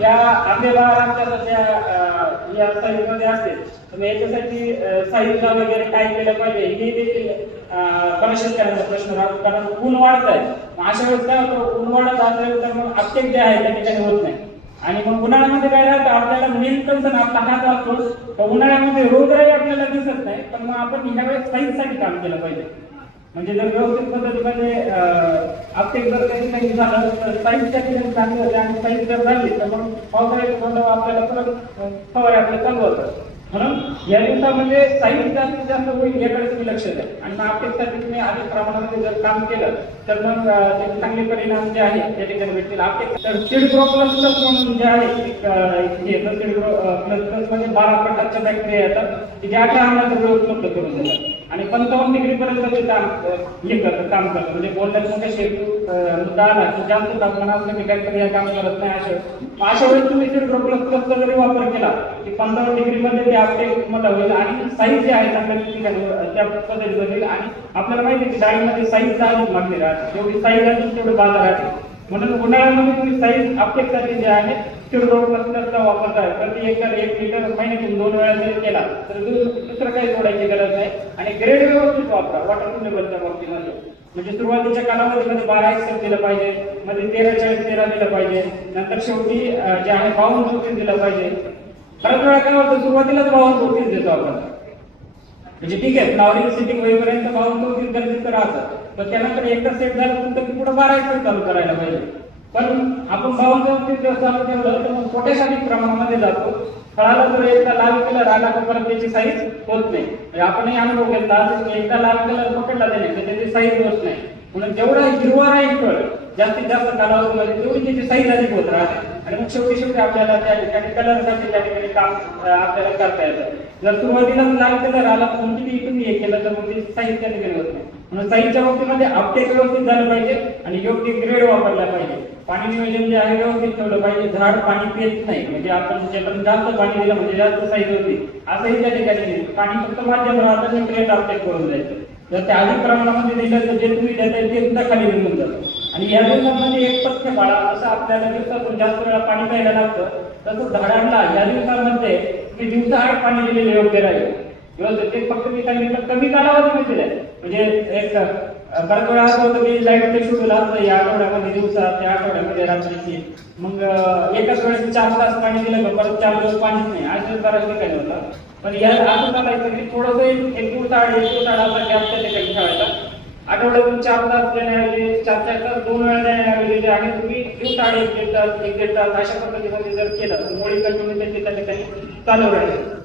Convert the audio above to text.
या आंबेबार आमच्या सध्या या साईजमध्ये असते तर याच्यासाठी साहित्य साईजला वगैरे काय केलं पाहिजे हे देखील अं, बऱ्याच शेतकऱ्यांचा प्रश्न राहतो. कारण ऊन वाढत आहे मग अशा वेळेस काय होतं? ऊन वाढत असेल तर मग अपटेक जे आहे त्या ठिकाणी होत नाही. आणि मग उन्हाळ्यामध्ये काय राहतं? आपल्याला मेन कन्सर्न आपला हात असतो तर उन्हाळ्यामध्ये रोगराई आपल्याला दिसत नाही. पण मग आपण ह्यावेळेस साईजसाठी काम केलं पाहिजे. म्हणजे जर व्यवस्थित पद्धतीमध्ये आपटेक जर काही काही झालं तर साईजच्या ठिकाणी होते आणि साईज जर झाली तर मग पावसाळ्यात थोडं आपल्याला परत अं, फवारे आपले चालू होतात म्हणून या दिवसामध्ये साईज जास्तीत जास्त होईल याकडे तुम्ही लक्ष द्या. आणि आपटेकसाठी तुम्ही अधिक प्रमाणामध्ये जर काम केलं तर मग त्याचे चांगले परिणाम जे आहे त्या ठिकाणी भेटतील. आपटेक तर सीड ग्रो प्लस प्लस म्हणून जे आहे सीड ग्रो प्लस प्लस म्हणजे बारा प्रकारच्या बॅक्टेरिया येतात की जे अठरा आम्हाला उपलब्ध करून देतात. आणि पंचावन्न डिग्री पर्यंत ते काम हे करतं काम करतं म्हणजे बोलण्यात मोठे शेतू मुद्दा आला की जास्त तापमानात कमी बॅक्टेरिया काम करत नाही असे. अशा वेळेस तुम्ही जर ग्रो प्लस जरी वापर केला की पंधरा डिग्री मध्ये ते आपले तुम्हाला होईल आणि साईज जे आहे चांगल्या ठिकाणी त्या पद्धतीत होईल आणि आपल्याला माहिती आहे की डाळीमध्ये साईज अधिक मागणी राहते. जेवढी साईज असेल तेवढी बाजार राहते म्हणून उन्हाळ्यामध्ये तुम्ही साईज अपटेकसाठी जे आहे. चिडगोळ प्लसचा वापरताय प्रति एकर एक लिटर महिन्यातून दोन वेळा जरी केला तर दुसरं काही जोडायची गरज नाही. आणि ग्रेड व्यवस्थित वापरा. वॉटर लेवलच्या बाबतीमध्ये. म्हणजे सुरुवातीच्या कालावधीमध्ये बारा एक्सेल दिलं पाहिजे. मध्ये तेरा चाळीस तेरा दिलं पाहिजे. नंतर शेवटी जे आहे बावन्न चौतीस दिलं पाहिजे. बऱ्याच वेळा काय होतं? सुरुवातीलाच बावन्न चौतीस देतो आपण. म्हणजे ठीक आहे फ्लावरिंग सिटिंग होईपर्यंत पाहून तो गरजेचं राहतं. पण त्यानंतर एकदा सेट झालं तर पुढे बारा चालू करायला पाहिजे. पण आपण बावन्न चौतीस दिवस चालू ठेवलं तर मग पोटॅश प्रमाणामध्ये जातो. फळाला जर एकदा लाल कलर राहिला तर परत त्याची साईज होत नाही. म्हणजे आपणही अनुभव घेतला एकदा लाल कलर पकडला त्याने तर त्याची साईज होत नाही. म्हणून जेवढा हिरवा राहील फळ जास्तीत जास्त कालावधीमध्ये तेवढी त्याची साईज अधिक होत राहते. आणि मग शेवटी शेवटी आपल्याला त्या ठिकाणी कलरसाठी त्या ठिकाणी काम आपल्याला करता येतं. जर सुरुवातीला लाल कलर आला तर मग किती तुम्ही हे केलं तर मग ते साईज त्या होत नाही. म्हणून साईजच्या बाबतीमध्ये अपडेट व्यवस्थित झालं पाहिजे आणि योग्य ग्रेड वापरला पाहिजे. पाणी नियोजन जे आहे व्यवस्थित ठेवलं पाहिजे. झाड पाणी पित नाही. म्हणजे आपण ज्यापर्यंत जास्त पाणी दिलं म्हणजे जास्त साईज होती असंही त्या ठिकाणी पाणी फक्त माध्यम राहतं ग्रेड अपडेट करून जायचं जर ते अधिक प्रमाणामध्ये दिलं तर जे तुम्ही देताय ते सुद्धा खाली निघून जातं. आणि या दिवसामध्ये एक पथ्य पाळा असं आपल्याला दिवसातून जास्त वेळा पाणी प्यायला लागतं तसं झाडांना या दिवसामध्ये तुम्ही दिवसाआड पाणी दिलेले योग्य राहील. ते फक्त मी सांगितलं कमी कालावधीमध्ये दिलंय. म्हणजे एक बऱ्याच वेळा असं होतं की लाइट शेड्यूल असतं या आठवड्यामध्ये दिवसात त्या आठवड्यामध्ये रात्रीची. मग एकाच वेळेस चार तास पाणी दिलं का परत चार दिवस पाणीच नाही. आज बऱ्याच ठिकाणी होतं. पण या असं करायचं की थोडंसं एक दिवस आड एक दिवस आड असा गॅप त्या ठिकाणी ठेवायचा. आठवड्यातून चार तास देण्याऐवजी चार चार तास दोन वेळा देण्याऐवजी आणि तुम्ही दिवस आड एक दीड तास एक दीड तास अशा पद्धतीमध्ये जर केलं तर मुळी कंटिन्यू त्या ठिकाणी चालू राहील.